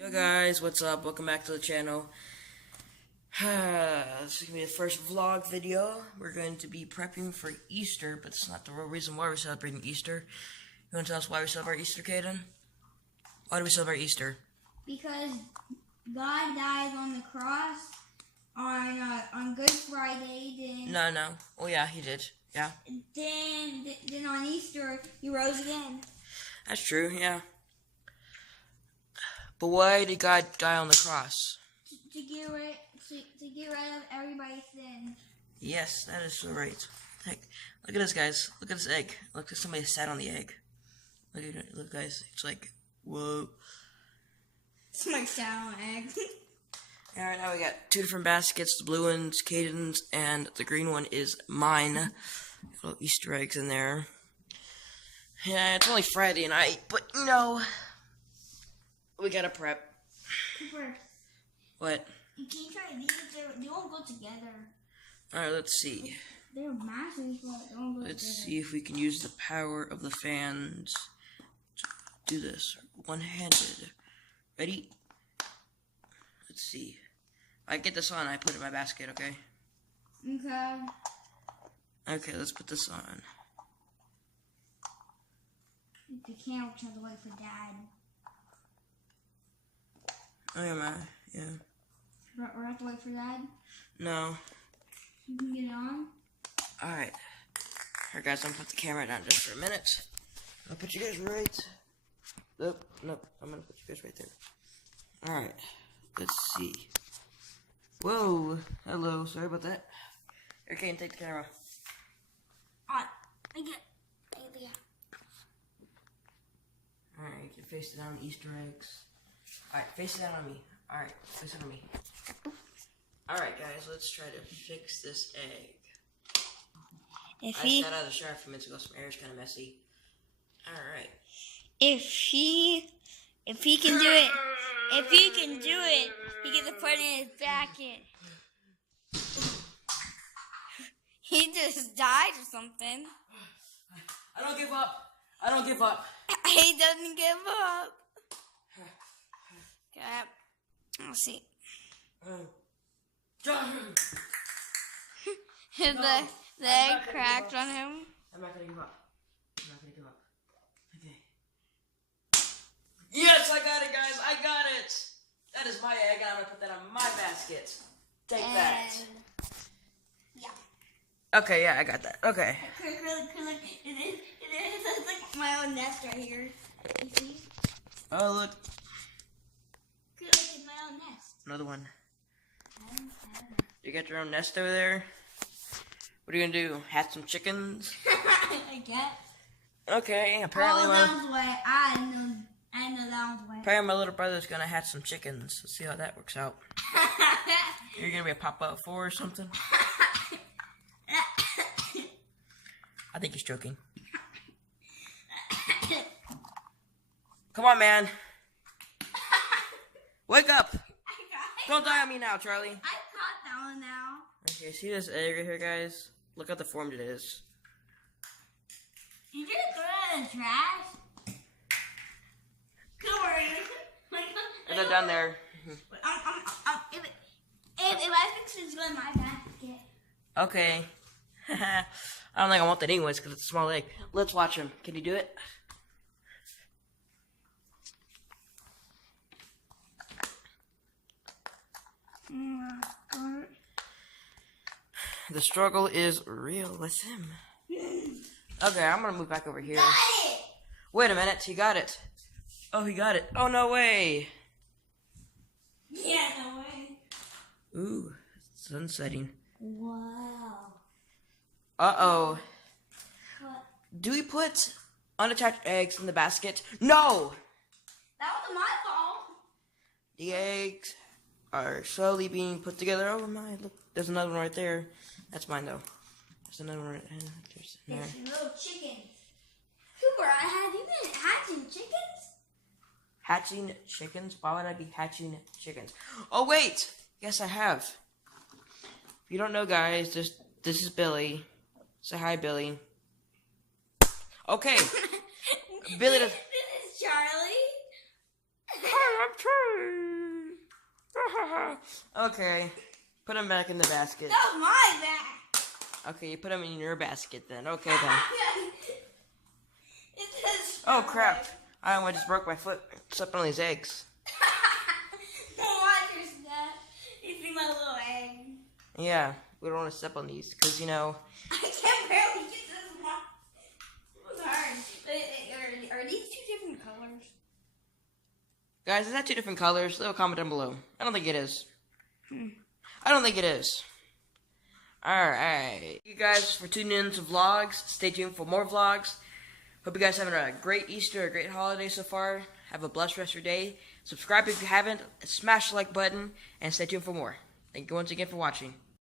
Yo guys, what's up? Welcome back to the channel. This is going to be the first vlog video. We're going to be prepping for Easter, but it's not the real reason why we're celebrating Easter. You want to tell us why we celebrate Easter, Caden? Why do we celebrate Easter? Because God died on the cross on Good Friday. Then No. Oh yeah, he did. Yeah. Then on Easter he rose again. That's true. Yeah. But why did God die on the cross? To get rid of everybody's sins. Yes, that is so right. Heck, look at this, guys. Look at this egg. Look, somebody sat on the egg. Look at it. Look, guys. It's like, whoa. Somebody sat on an egg. Alright, now we got two different baskets. The blue one's Caden's, and the green one is mine. Little Easter eggs in there. Yeah, it's only Friday night, but you know, we gotta prep. Cooper, what? you can't try these. They won't go together. Alright, let's see. They're massive, but they won't go Let's together. see if we can use the power of the fans to do this one-handed. Ready? Let's see. I get this on, I put it in my basket, okay? Okay. Okay, let's put this on. The camera has to wait for Dad. Oh yeah, yeah. We have to wait for Dad? No. You can get it on? Alright. Alright guys, I'm gonna put the camera down just for a minute. I'll put you guys right. Nope. I'm gonna put you guys right there. Alright. Let's see. Whoa. Hello. Sorry about that. Okay, take the camera. I get. Alright, you can face it down Easter eggs. Alright, face it down on me. Alright, face it on me. Alright guys, let's try to fix this egg. I just got out of the shower a few minutes ago, so my hair's kind of messy. Alright. If he can do it, he gets to put it in his basket. He just died or something. I don't give up. I don't give up. He doesn't give up. Okay. Let's see. The egg cracked on him. I'm not gonna give up. Okay. Yes, I got it, guys. I got it. That is my egg, and I'm gonna put that on my basket. Take that. Yeah. Okay, yeah, I got that. Okay. It's like my own nest right here. You see? Oh, look. It's my own nest. Another one. You got your own nest over there? What are you gonna do? Hatch some chickens? I guess. Okay, apparently that was way. I didn't know that was way. apparently my little brother's gonna hatch some chickens. Let's see how that works out. You're gonna be a Papa 4 or something? I think he's joking. Come on, man. Wake up. Don't die on me now, Charlie. I caught that one now. Okay, see this egg right here, guys? Look how deformed it is. You just throw it in the trash? Come on. Put that down there. If I fix it, it's going in my basket. Okay. I don't think I want that anyways because it's a small egg. Let's watch him. Can you do it? The struggle is real with him. Okay, I'm gonna move back over here. Wait a minute, he got it. Oh, he got it. Oh, no way. Yeah, no way. Ooh, sun setting. Wow. Uh-oh. What? Do we put unattached eggs in the basket? No! That wasn't my fault. The eggs are slowly being put together. Oh my, look, there's another one right there. That's mine though. There's another one right there. There's little chickens. Cooper, have you been hatching chickens? Hatching chickens? Why would I be hatching chickens? Oh wait! Yes, I have. If you don't know, guys, this is Billy. Say hi, Billy. Okay. Billy does. This is Charlie. Hi, I'm Charlie. Okay. Put them back in the basket. That was my bag. Okay, you put them in your basket then. Okay then. It says Oh crap. I just broke my foot. Stepped on these eggs. Watch your step. You see my little egg. Yeah, we don't want to step on these because, you know. I can barely get this one. It was hard. Are these two different colors? Guys, is that two different colors? Leave a comment down below. I don't think it is. I don't think it is. Alright. Thank you guys for tuning in to vlogs. Stay tuned for more vlogs. Hope you guys having a great Easter, a great holiday so far. Have a blessed rest of your day. Subscribe if you haven't. Smash the like button. And stay tuned for more. Thank you once again for watching.